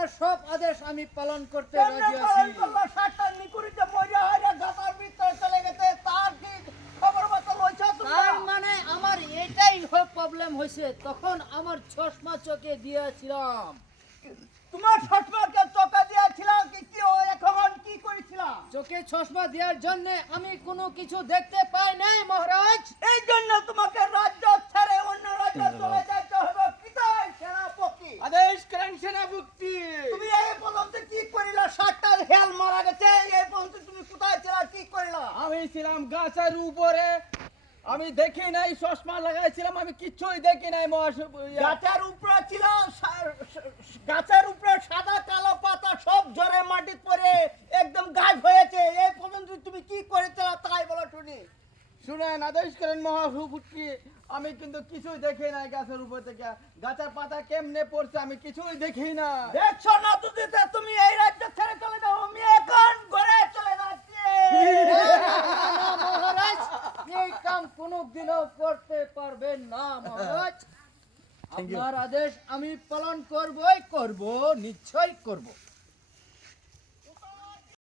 আপনার সব আদেশ আমি পালন করতে কেমনে রাজি পালন আছি। করলো? সাতটার নিকুড়িতে মরিয়া হয়ে গাতার ভিতরে চলে গেছে, তার কি খবর মতো লইছো তোমরা? তার মানে আমার এটাই প্রবলেম হয়েছে, তখন আমার চশমা চোখে দিয়েছিলাম। তোমার সৎমাকে চোখে দিয়েছিলাম কি কি ও এখন কি করেছিলাম? চোখে চশমা দেওয়ার জন্য আমি কোনো কিছু দেখতে পাই নাই মহারাজ। এই জন্য তোমাকে রাজ্য ছেড়ে অন্য রাজ্যে চলে যেতে হবে। পিতাই সেনাপতি, আদেশ করেন সেনাপতি। তুমি এই পর্যন্ত কি করিলা? সাতটার হেল মারা গেছে, এই পর্যন্ত তুমি কোথায় ছিলা, কি করিলা? আমি ছিলাম গাছের উপরে, আমি দেখি নাই, চশমা লাগাইছিলাম, আমি কিছুই দেখি নাই গাছের উপরে ছিল, গাছের উপরে সাদা কালো পাতা সব ঝরে মাটি পড়ে একদম গায়েব হয়েছে। এই পর্যন্ত তুমি কি করেছিলা তাই বলো শুনি। শুনেন, আদেশ করেন মহাপুত্রী, আমি কিন্তু কিছুই দেখি নাই গাছের উপর থেকে। গাছের পাতা কেমনে পড়ছে আমি কিছুই দেখি না। দেখছো না তুদিতে, তুমি এই রাজ্য ছেড়ে চলে যাও, আমি এখন ঘরে চলে যাচ্ছি। মহারাজ, এই কাম কোনোদিনও করতে পারবেন না মহারাজ। আপনার আদেশ আমি পালন করবই করব, নিশ্চয়ই করব।